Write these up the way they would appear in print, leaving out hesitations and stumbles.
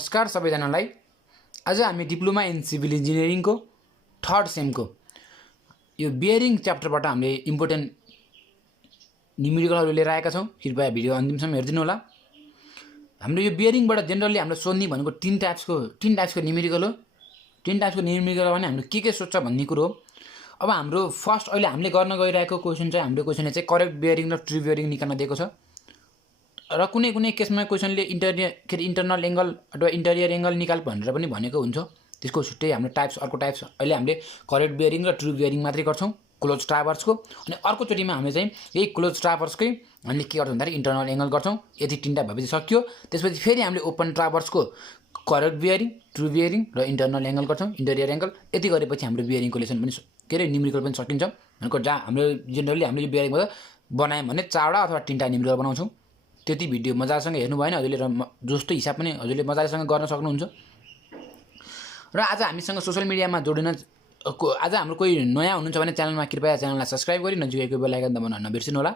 नमस्कार सबैजनालाई। आज हामी डिप्लोमा इन सिभिल इन्जिनियरिङको थर्ड सेमको यो बियरिङ च्याप्टरबाट हामीले इम्पोर्टेन्ट न्युमेरिकलहरू लिएर आएका छौँ। कृपया भिडियो अन्तिमसम्म हेरिदिनु होला। हाम्रो यो बियरिङबाट जेनरली हाम्रो सोध्ने भनेको तीन टाइप्सको न्युमेरिकल हो। तीन टाइप्सको न्युमेरिकल भने हाम्रो के सोध्छ भन्ने कुरो हो। अब हाम्रो फर्स्ट अहिले हामीले गर्न गइरहेको क्वेसन चाहिँ हाम्रो क्वेसनले चाहिँ करेक्ट बियरिङ र ट्रु बियरिङ निकाल्न दिएको छ र कुनै कुनै केसमा क्वेसनले इन्टरनल एङ्गल अथवा इन्टेरियर एङ्गल निकाल भनेर पनि भनेको हुन्छ। त्यसको छुट्टै हाम्रो टाइप्स अर्को टाइप्स अहिले हामीले करेक्ट बियरिङ र ट्रु बियरिङ मात्रै गर्छौँ क्लोज ट्राभर्सको। अनि अर्कोचोटिमा हामीले चाहिँ यही क्लोज ट्राभर्सकै हामीले के गर्छौँ भन्दाखेरि इन्टरनल एङ्गल गर्छौँ। यति तिनवटा भएपछि सक्यो। त्यसपछि फेरि हामीले ओपन ट्राभर्सको करेक्ट बियरिङ, ट्रु बियरिङ र इन्टरनल एङ्गल गर्छौँ, इन्टेरियर एङ्गल। यति गरेपछि हाम्रो बियरिङको लेसन पनि न्युमेरिकल पनि सकिन्छ। भनेको जहाँ हाम्रो जेनरली हामीले यो बियरिङबाट बनायौँ भने 4वटा अथवा 3वटा न्युमेरिकल बनाउँछौँ। त्यति भिडियो मजासँग हेर्नु भएन हजुरले र जस्तो हिसाब पनि हजुरले मजासँग गर्न सक्नुहुन्छ। र आज हामीसँग सोसियल मिडियामा जोडिन आज हाम्रो कोही नयाँ हुनुहुन्छ भने च्यानलमा कृपया च्यानललाई सब्सक्राइब गरी नजिकैको बेल आइकन दबाउन नबिर्सिनु होला।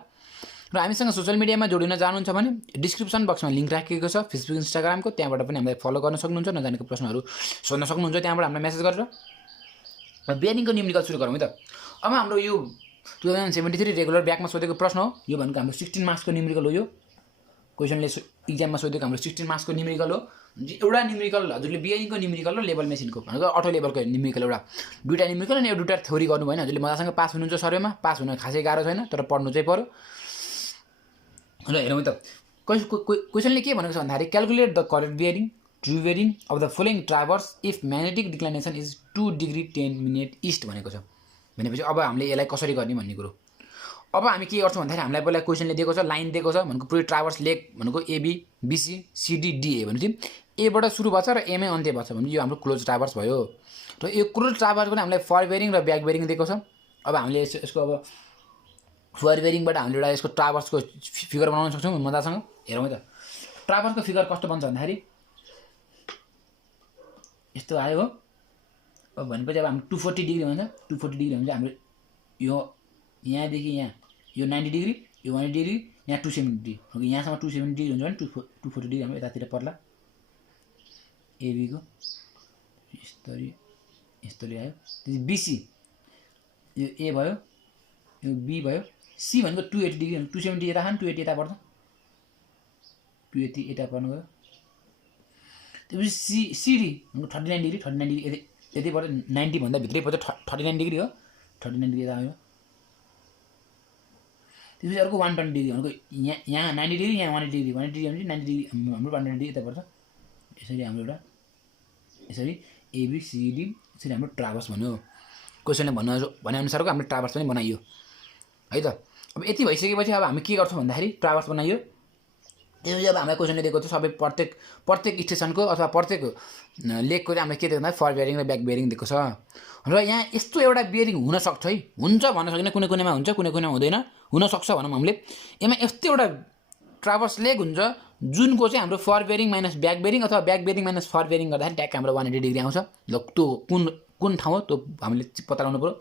र हामीसँग सोसियल मिडियामा जोडिन चाहनुहुन्छ भने डिस्क्रिप्सन बक्समा लिङ्क राखिएको छ फेसबुक इन्स्टाग्रामको, त्यहाँबाट पनि हामीलाई फलो गर्न सक्नुहुन्छ। नजानेको प्रश्नहरू सोध्न सक्नुहुन्छ त्यहाँबाट हामीलाई मेसेज गरेर। र बियरिङको न्युमेरिकल सुरु गरौँ है त। अब हाम्रो यो 2073 रेगुलर ब्याकमा सोधेको प्रश्न हो। यो भनेको हाम्रो 16 मार्क्सको न्युमेरिकल हो। यो क्वेसनले इक्जाममा सोधेको हाम्रो 16 मार्क्सको न्युमेरिकल हो। एउटा न्युमेरिकल हजुरले बियरिङको न्युमेरिकल र लेभल मेसिनको भनेको अटो लेभलको न्युमेरिकल एउटा दुईवटा न्युमेरिकल अनि दुईवटा थ्योरी गर्नु भएन हजुरले मजासँग पास हुनुहुन्छ। सर्वेमा पास हुन खासै गाह्रो छैन, तर पढ्नु चाहिँ पर्यो। र हेरौँ त क्वेसनले के भनेको छ भन्दाखेरि calculate the correct bearing, true bearing of the following traverse if magnetic declination is 2 degree 10 minute east भनेको छ। भनेपछि अब हामीले यसलाई कसरी गर्ने भन्ने कुरो। अब हामी के गर्छौँ भन्दाखेरि हामीलाई पहिला क्वेसनले दिएको छ, लाइन दिएको छ भनेको पुरै ट्राभर्स लेग भनेको एबी बिसी सिडी डिए भनेपछि एबाट सुरु भएको छ र एमै अन्त्य भएको छ भने यो हाम्रो क्लोज ट्राभर्स भयो। र यो क्लोज ट्राभर्स पनि हामीलाई फर बियरिङ र ब्याक बियरिङ दिएको छ। अब हामीले यसको अब फर बियरिङबाट हामीले एउटा यसको ट्राभर्सको फिगर बनाउन सक्छौँ मजासँग। हेरौँ त ट्राभर्सको फिगर कस्तो बन्छ भन्दाखेरि यस्तो आयो हो। अब भनेपछि अब हामी 240 डिग्री भन्छ। 240 डिग्री भने हाम्रो यो यहाँदेखि यहाँ यो 90 डिग्री, यो 180 डिग्री, यहाँ 270 डिग्री। ओके, यहाँसम्म 270 डिग्री हुन्छ भने 240 डिग्री हाम्रो यतातिर पर्ला। एबीको यस्तरी आयो। त्यसपछि बिसी यो ए भयो, यो बी भयो। सी भनेको 280 डिग्री, 270 यता खान 280 यता पर्छ, 280 यता पर्नु गयो। त्यसपछि सिडी भनेको 39 डिग्री, 39 डिग्री यति पर्छ, 90 भन्दा भित्रै पर्छ, 39 डिग्री हो, 39 डिग्री यता आयो। त्यसपछि अर्को 120 डिग्री भनेको यहाँ 90 डिग्री, यहाँ 180 डिग्री, 180 डिग्री भने 90 डिग्री हाम्रो 120 डिग्री यता पर्छ। यसरी हाम्रो एउटा यसरी एबिसिडी यसरी हाम्रो ट्राभर्स भन्यो। क्वेसनले भनेअनुसारको हाम्रो ट्राभर्स पनि बनाइयो है त। अब यति भइसकेपछि अब हामी के गर्छौँ भन्दाखेरि ट्राभर्स बनाइयो। त्यसपछि अब हामीलाई क्वेसनले दिएको छ सबै प्रत्येक स्टेसनको अथवा प्रत्येक लेगको चाहिँ हामीलाई के दिएको भन्दा फर बियरिङ र ब्याक बियरिङ दिएको छ। र यहाँ यस्तो एउटा बियरिङ हुनसक्छ है, हुन्छ भन्न सकिँदैन, कुनै कुनैमा हुन्छ कुनै कुनैमा हुँदैन, हुनसक्छ भनौँ हामीले। यसमा यस्तो एउटा ट्राभर्स लेग हुन्छ जुनको चाहिँ हाम्रो fore bearing minus back bearing अथवा back bearing minus fore bearing गर्दाखेरि ट्याक्क हाम्रो 180 डिग्री आउँछ। ल त्यो कुन ठाउँ हो त्यो हामीले पत्ता लगाउनु पऱ्यो।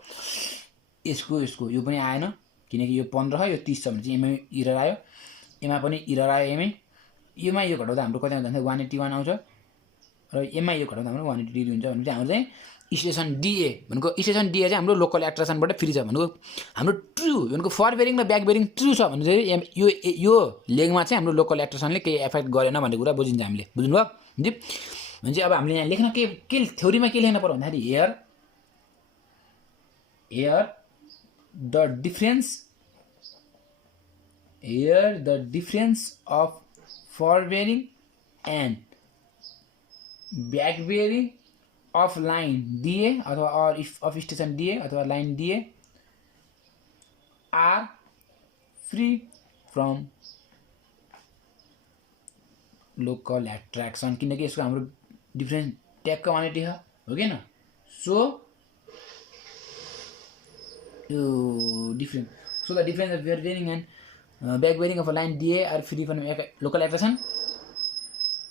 यसको यो पनि आएन किनकि यो 15 हो, यो 30 छ भने चाहिँ एमए इरर आयो, एमा पनि इरर आयो। एमा यो घटाउँदा हाम्रो कति आउँछ भन्दा 181 आउँछ र एमा यो घटाउँदा हाम्रो 180 डिग्री हुन्छ भने चाहिँ हाम्रो चाहिँ स्टेसन डिए भनेको स्टेसन डिए चाहिँ हाम्रो लोकल एट्र्याक्सनबाट फ्री छ भनेको हाम्रो ट्रु भनेको फर बियरिङ र ब्याक बियरिङ ट्रु छ भने चाहिँ यो लेगमा चाहिँ हाम्रो लोकल एट्र्याक्सनले केही एफेक्ट गरेन भन्ने कुरा बुझिन्छ हामीले। बुझ्नुभयो जी? भने चाहिँ अब हामीले यहाँ लेख्न के थ्योरीमा के लेख्न पर्यो भन्दाखेरि here the difference of fore bearing and back bearing of line DA अथवा or if of station DA अथवा line DA are free from local attraction किनकि यसको हाम्रो डिफरेन्स ट्यागको क्वान्टिटी हो कि न। So the difference of bearing and back bearing of line DA are free from local attraction.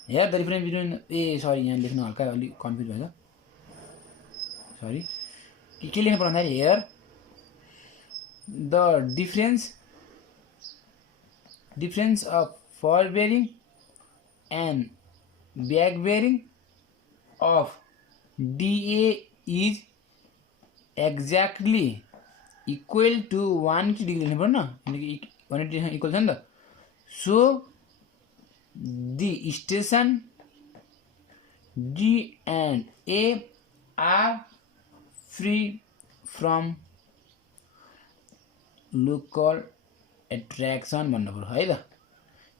Here the difference between sorry यहाँ लेख्नु हल्का अलिक कन्फ्युज भएछ, सरी के लेख्नु पर्यो भन्दाखेरि here the difference of fore bearing and back bearing of D A is exactly equal to 180 degree लेख्नु पर्दैन किनकि 180 इक्वल छ नि त so the station D and A are free from local attraction भन्नु पऱ्यो है त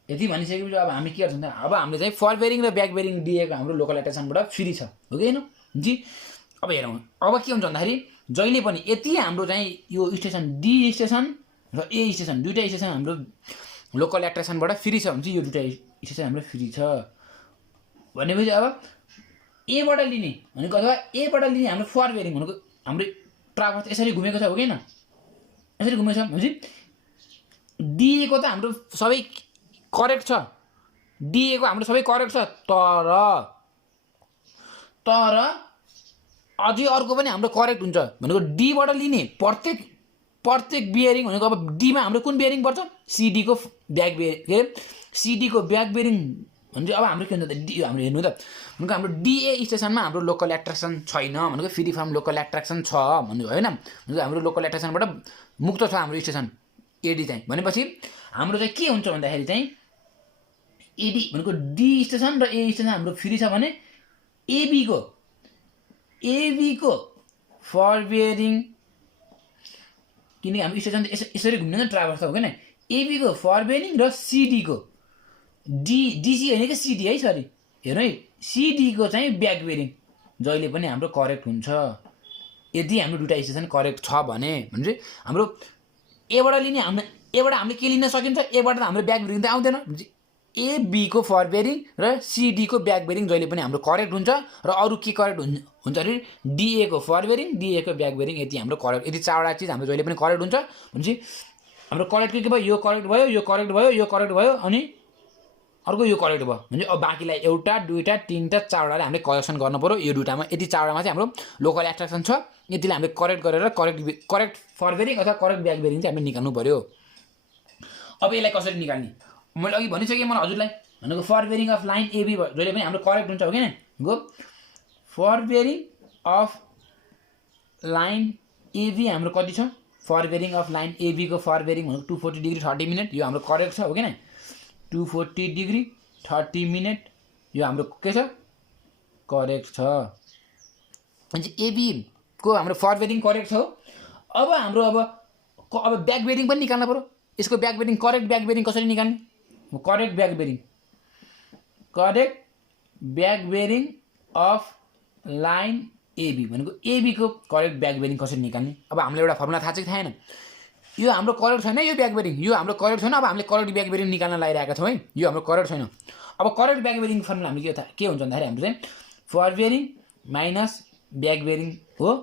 यति भनिसकेपछि अब हामी के गर्छौँ त अब हामीले चाहिँ फर बेरिङ र ब्याक बेरिङ दिएको हाम्रो लोकल एट्र्याक्सनबाट फ्री छ हो कि होइन जी अब हेरौँ अब के हुन्छ भन्दाखेरि जहिले पनि यति हाम्रो चाहिँ यो स्टेसन डी स्टेसन र ए स्टेसन दुईवटा स्टेसन हाम्रो लोकल एट्र्याक्सनबाट फ्री छ भने चाहिँ यो दुईवटा स्टेसन हाम्रो फ्री छ भनेपछि अब एबाट लिने भनेको अथवा एबाट लिने हाम्रो फर बेरिङ भनेको हाम्रो ट्राभर्स यसरी घुमेको छ हो कि होइन यसरी घुमेको छ भनेपछि डिएको त हाम्रो सबै करेक्ट छ डिएको हाम्रो सबै करेक्ट छ तर अझै अर्को पनि हाम्रो करेक्ट हुन्छ भनेको डीबाट लिने प्रत्येक बियरिङ भनेको अब डीमा हाम्रो कुन बियरिङ पर्छ सिडीको ब्याक बेरिङ के अरे सिडीको ब्याक बेरिङ भने चाहिँ अब हाम्रो के हुन्छ त डी हाम्रो हेर्नु त भनेको हाम्रो डिए स्टेसनमा हाम्रो लोकल एट्र्याक्सन छैन भनेको फ्री फ्रम लोकल एट्र्याक्सन छ भन्नु होइन भनेको हाम्रो लोकल एट्र्याक्सनबाट मुक्त छ हाम्रो स्टेसन एडी चाहिँ भनेपछि हाम्रो चाहिँ के हुन्छ भन्दाखेरि चाहिँ एडी भनेको डी स्टेसन र ए स्टेसन हाम्रो फ्री छ भने एबीको फर बेरिङ किनकि हाम्रो स्टेसन त यसरी घुम्दैन ट्राभर्स हो किन एबीको फर बेरिङ र सिडीको डिसी होइन कि सिडी है सरी हेर्नु है सिडीको चाहिँ ब्याक बेरिङ जहिले पनि हाम्रो करेक्ट हुन्छ यदि हाम्रो दुईवटा स्टेसन करेक्ट छ भने चाहिँ हाम्रो एबाट लिने एबाट हामीले के लिन सकिन्छ एबाट त हाम्रो ब्याक बेरिङ त आउँदैन एबीको फर बेरिङ र सिडीको ब्याक बेरिङ जहिले पनि हाम्रो करेक्ट हुन्छ र अरू के करेक्ट हुन्छ अरे डिएको फर बेरिङ डिएको ब्याक बेरिङ यति हाम्रो करेक्ट यति चारवटा चिज हाम्रो जहिले पनि करेक्ट हुन्छ भनेपछि हाम्रो करेक्ट के भयो यो करेक्ट भयो यो करेक्ट भयो यो करेक्ट भयो अनि अर्को यो करेक्ट भयो भने अब बाँकीलाई एउटा दुईवटा तिनवटा चारवटाले हामीले करेक्सन गर्नु पऱ्यो यो दुईवटामा यति चारवटामा चाहिँ हाम्रो लोकल एट्र्याक्सन छ यतिलाई हामीले करेक्ट गरेर करेक्ट फर बेरिङ अथवा करेक्ट ब्याक बेरिङ चाहिँ हामीले निकाल्नु पऱ्यो अब यसलाई कसरी निकाल्ने मैले अघि भनिसकेँ मलाई हजुरलाई भनेको fore bearing of line AB जहिले पनि हाम्रो करेक्ट हुन्छ हो कि गो fore bearing of line AB हाम्रो कति छ फर बेरिङ अफ लाइन एबीको फर बेरिङ भनेको 240 डिग्री 30 मिनट यो हाम्रो करेक्ट छ हो कि 240 डिग्री 30 मिनट यो हाम्रो के छ करेक्ट छ भने एबीको हाम्रो फर बेरिङ करेक्ट छ अब हाम्रो अब ब्याक बेरिङ पनि निकाल्नु पऱ्यो यसको back bearing correct back bearing कसरी निकाल्ने correct back bearing of line A B भनेको एबीको करेक्ट ब्याक बेरिङ कसरी निकाल्ने अब हामीलाई एउटा फर्मुला थाहा छ कि थाहा छैन यो हाम्रो करेक्ट छैन यो ब्याक बेरिङ यो हाम्रो करेक्ट छैन अब हामीले करेक्ट ब्याक बेरिङ निकाल्न लागिरहेका छौँ है यो हाम्रो करेक्ट छैन अब करेक्ट ब्याक बेरिङ फर्मुला हामीले के हुन्छ भन्दाखेरि हाम्रो चाहिँ fore bearing minus back bearing हो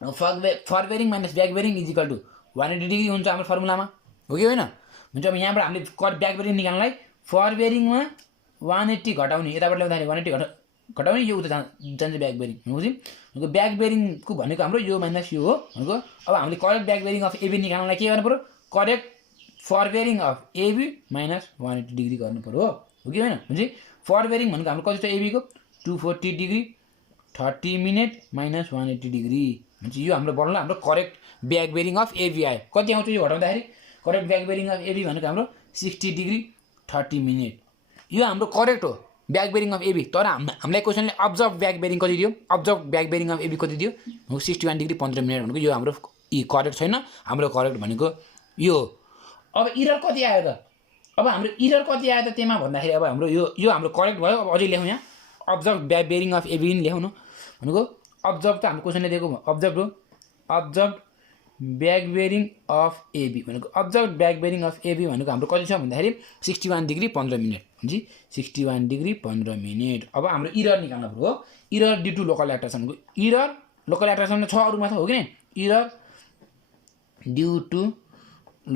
fore bearing minus back bearing is equal to 180 degree हुन्छ हाम्रो फर्मुलामा हो कि होइन हुन्छ अब यहाँबाट हामीले ब्याक बेरिङ निकाल्नलाई फर बेरिङमा 180 घटाउने यताबाट ल्याउँदाखेरि 180 घटाउने यो उता जान्छ ब्याक बेरिङ भनेको ब्याक बेरिङको भनेको हाम्रो यो माइनस यो हो भनेको अब हामीले correct back bearing of AB निकाल्नलाई के गर्नु पऱ्यो correct fore bearing of AB minus 180 degree गर्नु पऱ्यो हो कि होइन भनेपछि फर बेरिङ भनेको हाम्रो कति छ एबीको 240 डिग्री 30 मिनट माइनस 180 डिग्री भनेपछि यो हाम्रो बनाउनु हाम्रो correct back bearing of AB आयो कति आउँछ यो घटाउँदाखेरि correct back bearing of AB भनेको हाम्रो 60 डिग्री 30 मिनट यो हाम्रो करेक्ट हो ब्याक बेरिङ अफ एबी तर हामीलाई क्वेसनले अब्जर्भ ब्याक बेरिङ कति दियो observe back bearing of A B कति दियो 61 डिग्री 15 मिनट भनेको यो हाम्रो करेक्ट छैन हाम्रो करेक्ट भनेको यो अब इरर कति आयो त अब हाम्रो इरर कति आयो त त्यसमा भन्दाखेरि अब हाम्रो यो हाम्रो करेक्ट भयो अब अझै लेखौँ यहाँ observe back bearing of A B नि लेखौँ न भनेको अब्जर्भ त हाम्रो क्वेसनले दिएको अब्जर्भ हो observe back bearing of AB भनेको observe back bearing of AB भनेको हाम्रो कति छ भन्दाखेरि 61 डिग्री 15 मिनट हुन्छ 61 डिग्री 15 मिनट अब हाम्रो इरर निकाल्नु पर्यो हो इरर ड्यु टु लोकल एट्र्याक्सनको इरर लोकल एट्र्याक्सन छ अरूमा छ हो कि error due to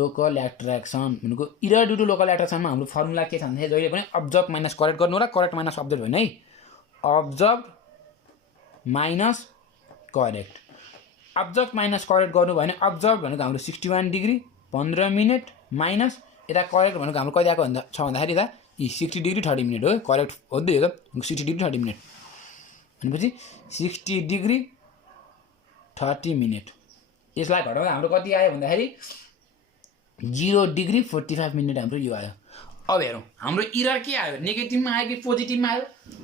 local attraction भनेको इरर ड्यु टु लोकल एट्र्याक्सनमा हाम्रो फर्मुला के छ भन्दाखेरि जहिले पनि अब्जर्भ माइनस करेक्ट गर्नु होला करेक्ट माइनस अब्जर्भ होइन है observe minus correct observe minus correct गर्नु भयो भने अब्जर्भ भनेको हाम्रो 61 डिग्री 15 मिनट माइनस यता करेक्ट भनेको हाम्रो कति आएको छ भन्दाखेरि यता 60 डिग्री 30 मिनट हो करेक्ट हो त यो त 60 डिग्री 30 मिनट भनेपछि 60 डिग्री 30 मिनट यसलाई घटाउँदा हाम्रो कति आयो भन्दाखेरि 0 डिग्री 45 मिनट हाम्रो यो आयो। अब हेरौँ हाम्रो इरर के आयो नेगेटिभमा आयो कि पोजिटिभमा आयो।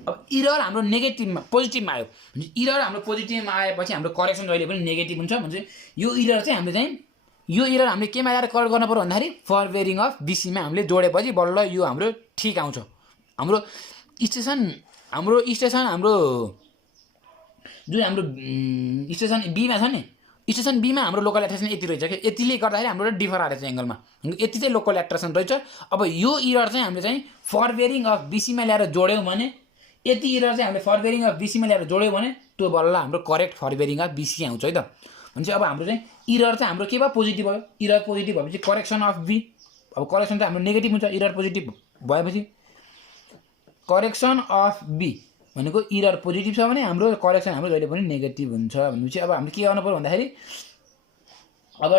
अब इरर हाम्रो नेगेटिभमा पोजिटिभमा आयो भने इरर हाम्रो पोजिटिभमा आएपछि हाम्रो करेक्सन जहिले पनि नेगेटिभ हुन्छ भने यो इरर चाहिँ हामीले चाहिँ यो इरर हामीले केमा ल्याएर करेक्ट गर्नु पर्यो भन्दाखेरि फरवेरिङ अफ बिसीमा हामीले जोडेपछि बल्ल यो हाम्रो ठिक आउँछ। हाम्रो स्टेसन हाम्रो जुन हाम्रो स्टेसन बीमा छ नि स्टेसन बीमा हाम्रो लोकल एट्र्याक्सन यति रहेछ कि यतिले गर्दाखेरि हाम्रो डिफर आएको छ एङ्गलमा यति चाहिँ लोकल एट्र्याक्सन रहेछ। अब यो इरर चाहिँ हामीले चाहिँ फरवेरिङ अफ बिसीमा ल्याएर जोड्यौँ भने यति इरर चाहिँ हामीले फरवेरिङ अफ बिसीमा ल्याएर जोड्यौँ भने त्यो बल्ल हाम्रो करेक्ट फरवेरिङ अफ बिसी आउँछ है त। भनेपछि अब हाम्रो चाहिँ इरर चाहिँ हाम्रो के भयो पोजिटिभ भयो। इरर पोजिटिभ भएपछि करेक्सन अफ बी अब करेक्सन चाहिँ हाम्रो नेगेटिभ हुन्छ। इरर पोजिटिभ भएपछि करेक्सन अफ बी भनेको इरर पोजिटिभ छ भने हाम्रो करेक्सन हाम्रो जहिले पनि नेगेटिभ हुन्छ भनेपछि अब हामीले के गर्नु पर्यो भन्दाखेरि अब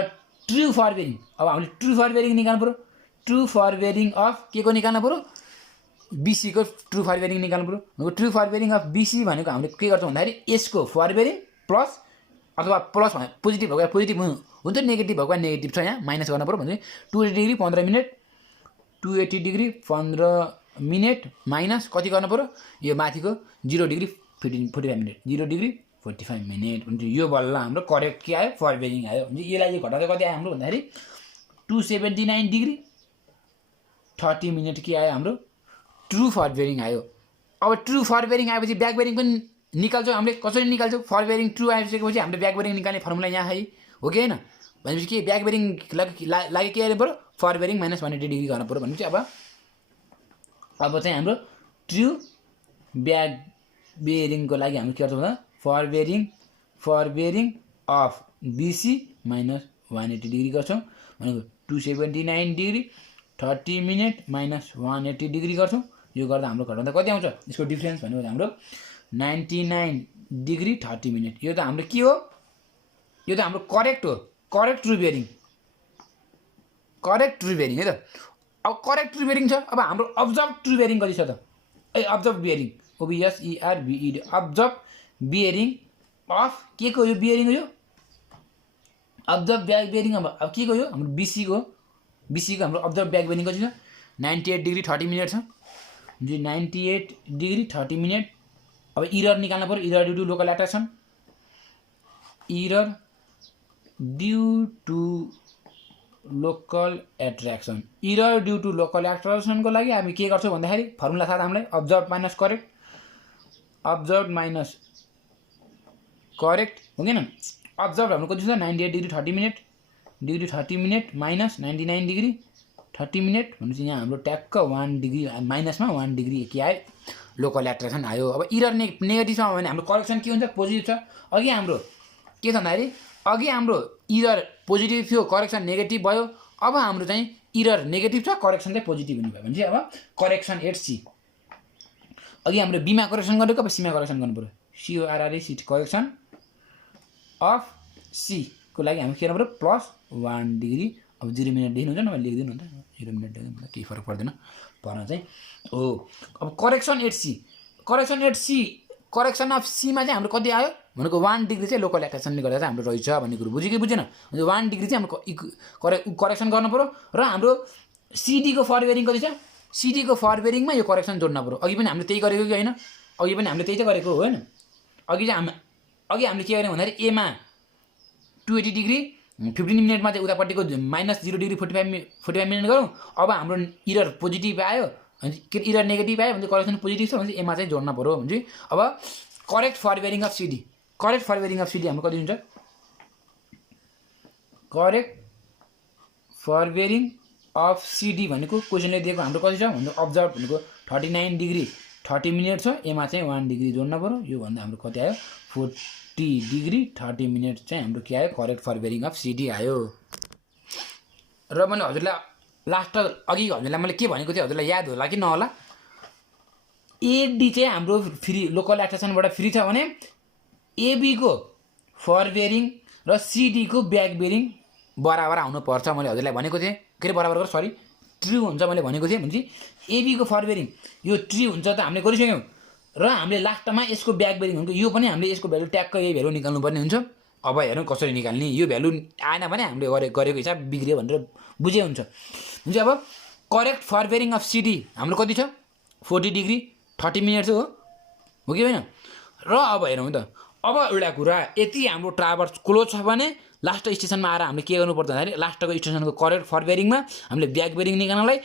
ट्रु फरवेरिङ अब हामीले ट्रु फरवेरिङ निकाल्नु पर्यो। ट्रु फरवेरिङ अफ के को निकाल्नु पर्यो बिसी को ट्रु फरवेरिङ निकाल्नु पर्यो। भनेको ट्रु फरवेरिङ अफ बिसी भनेको हामीले के गर्छौँ भन्दाखेरि यसको फरवेरिङ प्लस अथवा प्लस भने पोजिटिभ भएको पोजिटिभ हुन्छ नेगेटिभ भएको नेगेटिभ छ यहाँ माइनस गर्नु पर्यो भने 280 degree 15 minute 280 degree 15 minute minus कति गर्नु पर्यो यो माथिको 0 डिग्री 45 मिनट 0 डिग्री 45 मिनट हुन्छ। यो बल्ल हाम्रो करेक्ट के आयो फरवेरिङ आयो भने यसलाई चाहिँ घटाउँदा कति आयो हाम्रो भन्दाखेरि 279 डिग्री 30 मिनट के आयो हाम्रो ट्रु फरवेरिङ आयो। अब ट्रु फरवेरिङ आएपछि ब्याक बेरिङ पनि निकाल्छौँ हामीले कसरी निकाल्छौँ फरवेरिङ ट्रु आइसकेपछि हामीले ब्याक बेरिङ निकाल्ने फर्मुला यहाँ है हो कि होइन भनेपछि के ब्याक बेरिङ लागि के गर्नु पऱ्यो फरवेरिङ माइनस 180 डिग्री गर्नु पऱ्यो भनेपछि अब चाहिँ हाम्रो ट्रु ब्याक बेरिङको लागि हामी के गर्छौँ भन्दा फरवेरिङ अफ बिसी माइनस 180 डिग्री गर्छौँ भनेको 279 डिग्री 30 मिनट माइनस 180 डिग्री गर्छौँ। यो गर्दा हाम्रो घटाउँदा कति आउँछ यसको डिफ्रेन्स भनेको हाम्रो 99 डिग्री 30 मिनट। यो त हाम्रो के हो यो त हाम्रो करेक्ट हो करेक्ट ट्रु बेरिङ है त। अब करेक्ट ट्रु बेरिङ छ। अब हाम्रो अब्जर्भ ट्रु बेरिङ कति छ त observe bearing OBSERBED observe bearing of के को यो बेरिङ हो यो अब्जर्भ ब्याक बेरिङ अब के को यो हाम्रो बिसी को हाम्रो अब्जर्भ ब्याक बेरिङ कति छ 98 डिग्री 30 मिनट छ 98 डिग्री 30 मिनट। अब इरर निकाल्नु पर्यो error due to local attraction error due to local attraction error due to local एट्र्याक्सनको लागि हामी के गर्छौँ भन्दाखेरि फर्मुला थाहा छ हामीलाई अब्जर्भ माइनस करेक्ट हो कि अब्जर्भ हाम्रो कति छ 98 degree 30 minute minus 99 degree 30 minute भनेपछि यहाँ हाम्रो ट्याक्क 1 डिग्री माइनसमा 1 डिग्री के आयो लोकल एट्र्याक्सन आयो। अब इरर नेगेटिभ छ भने हाम्रो करेक्सन के हुन्छ पोजिटिभ छ। अघि हाम्रो के छ भन्दाखेरि अघि हाम्रो इरर पोजिटिभ थियो करेक्सन नेगेटिभ भयो। अब हाम्रो चाहिँ इरर नेगेटिभ छ करेक्सन चाहिँ पोजिटिभ हुने भयो भने चाहिँ अब करेक्सन एट सी अघि हाम्रो बीमा करेक्सन गरेको अब सीमा करेक्सन गर्नु पर्यो CORRE C correction of C को लागि हामी के गर्नु पर्यो प्लस 1 डिग्री। अब 0 मिनट देखिनु हुन्छ नभए लेखिदिनु हुन्छ 0 मिनट लेख्दा केही फरक पर्दैन पर्न चाहिँ हो। अब correction at C correction of सीमा चाहिँ हाम्रो कति आयो भनेको 1 डिग्री चाहिँ लोकल एट्र्याक्सनले गर्दा चाहिँ हाम्रो रहेछ भन्ने कुरो बुझ्यो कि बुझेन 1 डिग्री चाहिँ हाम्रो करेक्सन गर्नु पर्यो र हाम्रो सिडीको फरवेरिङ कति छ सिडीको फरवेरिङमा यो करेक्सन जोड्नु पर्यो। अघि पनि हामीले त्यही गरेको कि होइन अघि पनि हामीले त्यही त गरेको हो होइन अघि हामीले के गर्यौँ भन्दाखेरि एमा 280 डिग्री 15 मिनटमा चाहिँ उतापट्टिको माइनस 0 डिग्री 45 मिनट गरौँ। अब हाम्रो इरर पोजिटिभ आयो भने इरर नेगेटिभ आयो भने करेक्सन पोजिटिभ छ भने एमा चाहिँ जोड्नु पर्यो भने अब करेक्ट फरवेरिङ अफ सिडी हाम्रो कति हुन्छ करेक्ट फरवेरिङ अफ सिडी भनेको क्वेसनले दिएको हाम्रो कति छ भन्दा अब्जर्भ भनेको 39 डिग्री 30 मिनट छ एमा चाहिँ 1 डिग्री जोड्नु पर्यो। यो भन्दा हाम्रो कति आयो 40 डिग्री 30 मिनट चाहिँ हाम्रो के आयो करेक्ट फरवेरिङ अफ सिडी आयो। र मैले हजुरलाई लास्ट अघि हजुरलाई मैले के भनेको थिएँ हजुरलाई याद होला कि नहोला एडी चाहिँ हाम्रो फ्री लोकल एट्र्याक्सनबाट फ्री छ भने एबी को फरवेरिङ र सिडी को ब्याक बेरिङ बराबर आउनुपर्छ मैले हजुरलाई भनेको थिएँ के अरे बराबर सरी ट्रु हुन्छ मैले भनेको थिएँ भनेपछि एबीको फरवेरिङ यो ट्रु हुन्छ त हामीले गरिसक्यौँ र हामीले लास्टमा यसको ब्याक बेरिङ हुन्छ यो पनि हामीले यसको भ्यालु ट्याक्क यही भ्यालु निकाल्नुपर्ने हुन्छ अब हेरौँ कसरी निकाल्ने यो भ्यालु आएन भने हामीले गरेको हिसाब बिग्रियो भनेर बुझे हुन्छ अब करेक्ट फरवेरिङ अफ सिडी हाम्रो कति छ 40 डिग्री 30 मिनट हो कि होइन र अब हेरौँ त अब एउटा कुरा यति हाम्रो ट्राभर्स क्लोज छ भने लास्ट स्टेसनमा आएर हामीले के गर्नुपर्छ भन्दाखेरि लास्टको स्टेसनको करेक्ट फरवेरिङमा हामीले ब्याक बेरिङ निकाल्नलाई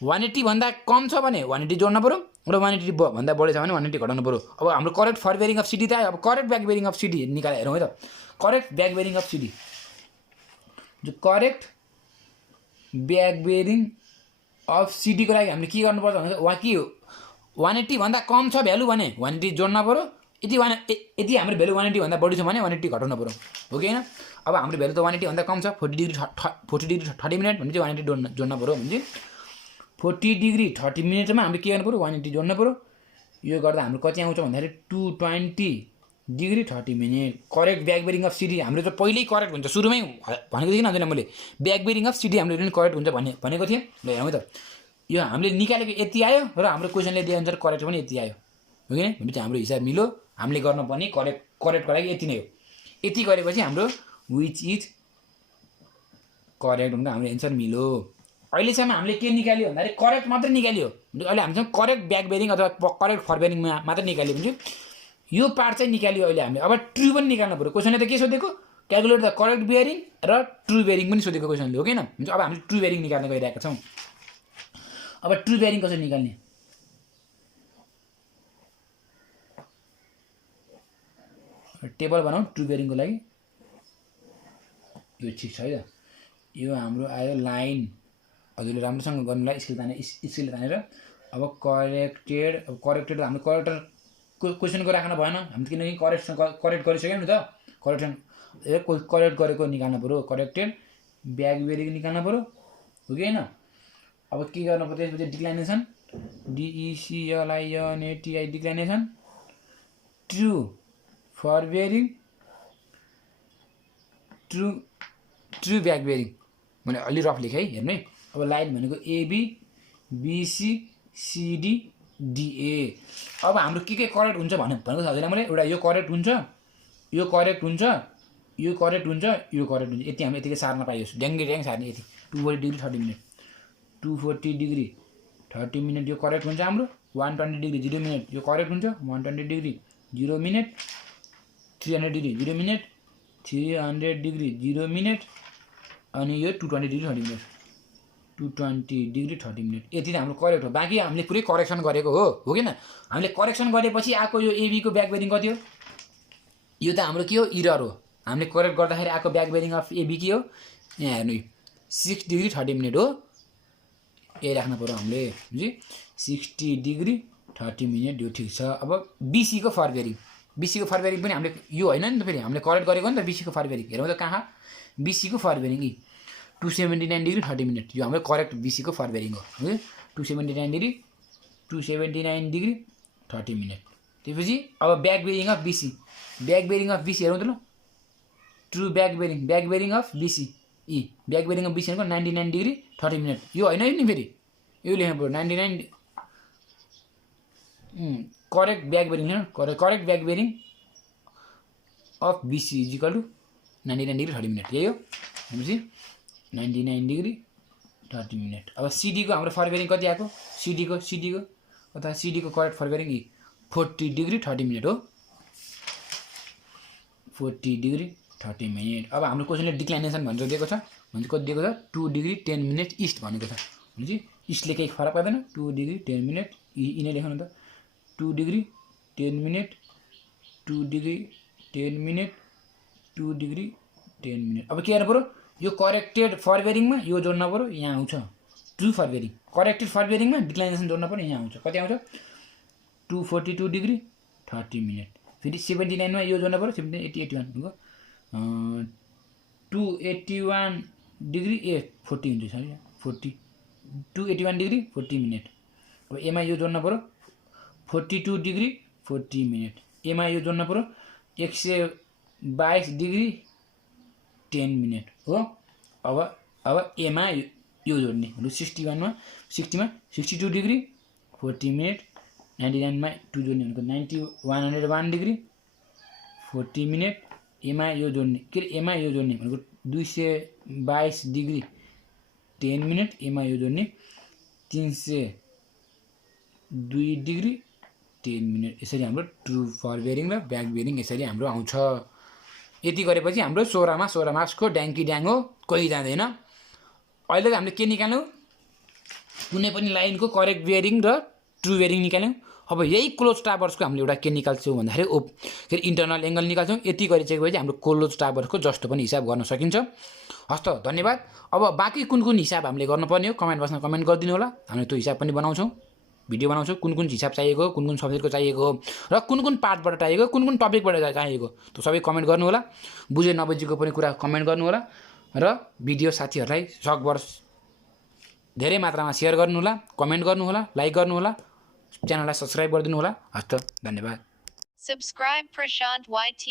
180 भन्दा कम छ भने 180 जोड्न पऱ्यो र 180 भन्दा बढी छ भने 180 घटाउनु पऱ्यो अब हाम्रो करेक्ट फरवेरिङ अफ सिडी त आयो अब correct back bearing of CD निकालेर हेरौँ है त correct back bearing of CD जो करेक्ट ब्याक बेरिङ अफ सिडीको लागि हामीले के गर्नुपर्छ भने वहाँ के हो 180 भन्दा कम छ भ्यालु भने 180 जोड्न पऱ्यो यदि हाम्रो भ्यालु 180 भन्दा बढी छ भने 180 घटाउनु पऱ्यो हो कि होइन अब हाम्रो भ्यालु त 180 भन्दा कम छ 40 डिग्री 30 मिनट भने चाहिँ 180 जोड्न पऱ्यो भने चाहिँ 40 डिग्री 30 मिनटमा हामीले के गर्नु पऱ्यो 180 जोड्नु पऱ्यो यो गर्दा हाम्रो कति आउँछ भन्दाखेरि 220 degree 30 minute correct back bearing of CD हाम्रो त पहिल्यै करेक्ट हुन्छ सुरुमै भनेको थिएन अन्त मैले ब्याक बेरिङ अफ सिडी हाम्रो पनि करेक्ट हुन्छ भनेको थिएँ ल हेरौँ त यो हामीले निकालेको यति आयो र हाम्रो क्वेसनले दिए अनुसार करेक्ट पनि यति आयो हो कि भनेपछि हाम्रो हिसाब मिल्यो हामीले गर्नुपर्ने करेक्टको लागि यति नै हो यति गरेपछि हाम्रो विच इज करेक्ट भनेको हाम्रो एन्सर मिल्यो अहिलेसम्म हामीले के निकाल्यो भन्दाखेरि करेक्ट मात्रै निकाल्यो अहिले हामीसँग करेक्ट ब्याक बेरिङ अथवा करेक्ट फरवेरिङमा मात्रै निकाल्यो भने यो पार्ट चाहिँ निकाल्यो अहिले हामीले अब ट्रु पनि निकाल्नु पऱ्यो क्वेसनले त के सोधेको क्यालकुलेट द करेक्ट बेरिङ र ट्रु बेरिङ पनि सोधेको क्वेसनले हो कि होइन अब हामीले ट्रु बेरिङ निकाल्न गइरहेका छौँ अब ट्रु बेरिङ कसरी निकाल्ने टेबल बनाऊ ट्रु बेरिङको लागि यो ठिक छ है त यो हाम्रो आयो लाइन हजुरले राम्रोसँग गर्नुलाई स्केल तानेर अब करेक्टेड हाम्रो करेक्टर क्वेसनको राख्न भएन हामी किनकि करेक्ट गरिसक्यौँ नि त करेक्ट गरेको निकाल्नु पऱ्यो करेक्टेड ब्याक बेरिङ निकाल्नु पऱ्यो हो कि होइन अब के गर्नु पर्यो त्यसपछि डिक्लाइनेसन DECLINATI डिक्लाइनेसन true फरवेरिङ true back bearing मैले अलि रफ लेखेँ है हेर्नु है अब लाइन भनेको AB BC CD DA अब हाम्रो के करेक्ट हुन्छ भनेको हजुरलाई मैले एउटा यो करेक्ट हुन्छ यो करेक्ट हुन्छ यो करेक्ट हुन्छ यो करेक्ट हुन्छ यति हामी यतिकै सार्न पाइयोस् ड्याङ सार्ने यति 240 डिग्री 30 मिनट 240 डिग्री 30 मिनट यो करेक्ट हुन्छ हाम्रो 120 डिग्री 0 मिनट यो करेक्ट हुन्छ 120 degree 0 minute 300 degree 0 minute 300 degree 0 minute अनि यो 220 डिग्री 30 मिनट 220 डिग्री 30 मिनट यति हाम्रो करेक्ट हो बाँकी हामीले पुरै करेक्सन गरेको हो कि न हामीले करेक्सन गरेपछि आएको यो एबीको ब्याक बेरिङ कति हो यो त हाम्रो के हो इरर हो हामीले करेक्ट गर्दाखेरि आएको ब्याक बेरिङ अफ एबी के हो यहाँ हेर्नु 6 डिग्री 30 मिनट हो यही राख्नु पऱ्यो हामीले 60 डिग्री 30 मिनट यो ठिक छ अब बीसीको फरवेरिङ पनि हामीले यो होइन नि त फेरि हामीले करेक्ट गरेको नि त बीसीको फरवेरिङ हेरौँ त कहाँ बीसीको फरवेरिङ 279 डिग्री 30 मिनट यो हाम्रो करेक्ट बीसीको फरवेरिङ हो 279 डिग्री 30 मिनट त्यसपछि अब ब्याक बेरिङ अफ बीसी हेरौँ त ल true back bearing of BC back bearing of BC भनेको 99 डिग्री 30 मिनट यो होइन नि फेरि यो लेख्नु पऱ्यो 99 correct back bearing correct back bearing of B C is equal to 99 degree 30 minute यही हो भनेपछि 99 डिग्री 30 मिनट अब सिडीको हाम्रो फरवेरिङ कति आएको सिडीको अथवा सिडीको करेक्ट फरवेरिङ 40 डिग्री 30 मिनट हो 40 डिग्री 30 मिनट अब हाम्रो क्वेसनले डिक्लाइनेसन भनेर दिएको छ भने कति दिएको छ 2 डिग्री 10 मिनट इस्ट भनेको छ भनेपछि इस्टले केही फरक पर्दैन 2 डिग्री 10 मिनट यिनै लेख्नु त 2 degree 10 minute 2 degree 10 minute 2 degree 10 minute अब के गर्नु पऱ्यो यो करेक्टेड फरवेरिङमा यो जोड्न पऱ्यो यहाँ आउँछ ट्रु फरवेरिङ करेक्टेड फरवेरिङमा डिक्लाइनेसन जोड्न पऱ्यो यहाँ आउँछ कति आउँछ 242 डिग्री 30 मिनट फेरि 79 मा यो जोड्न पऱ्यो 81 हो 281 डिग्री 40 हुन्छ सरी 40 281 डिग्री 40 मिनट अब एमा यो जोड्न पऱ्यो 42 डिग्री 40 मिनट एमा यो जोड्न पऱ्यो 122 डिग्री 10 मिनट हो अब एमा यो जोड्ने 61 मा 60 मा 62 डिग्री 40 मिनट 99 मा 2 जोड्ने भनेको 101 डिग्री 40 मिनट एमा यो जोड्ने के एमा यो जोड्ने भनेको 222 डिग्री 10 मिनट एमा यो जोड्ने 302 डिग्री 10 मिनट यसरी हाम्रो ट्रु फर बेरिङ र ब्याक बेरिङ यसरी हाम्रो आउँछ। यति गरेपछि हाम्रो 16 मार्क्सको ड्याङ्की ड्याङ हो, कोही जाँदैन। अहिले त हामीले के निकाल्यौँ, कुनै पनि लाइनको करेक्ट बेरिङ र ट्रु बेरिङ निकाल्यौँ। अब यही क्लोज टावर्सको हामीले एउटा के निकाल्छौँ भन्दाखेरि फेरि इन्टरनल एङ्गल निकाल्छौँ। यति गरिसकेपछि हाम्रो क्लोज टावर्सको जस्तो पनि हिसाब गर्न सकिन्छ। हस् त, धन्यवाद। अब बाँकी कुन कुन हिसाब हामीले गर्नुपर्ने हो कमेन्ट बक्समा कमेन्ट गरिदिनु होला, हामीले त्यो हिसाब पनि बनाउँछौँ, भिडियो बनाउँछौँ। कुन कुन हिसाब चाहिएको, कुन कुन सब्जेक्टको चाहिएको र कुन कुन पार्टबाट चाहिएको, कुन कुन टपिकबाट चाहिएको, त्यो सबै कमेन्ट गर्नु होला। बुझे नबुझेको पनि कुरा कमेन्ट गर्नु होला र भिडियो साथीहरूलाई सकभर धेरै मात्रामा सेयर गर्नु होला, कमेन्ट गर्नु होला, लाइक गर्नु होला, च्यानललाई सब्स्क्राइब गरिदिनु होला। हस् त, धन्यवाद। Subscribe Prashant YT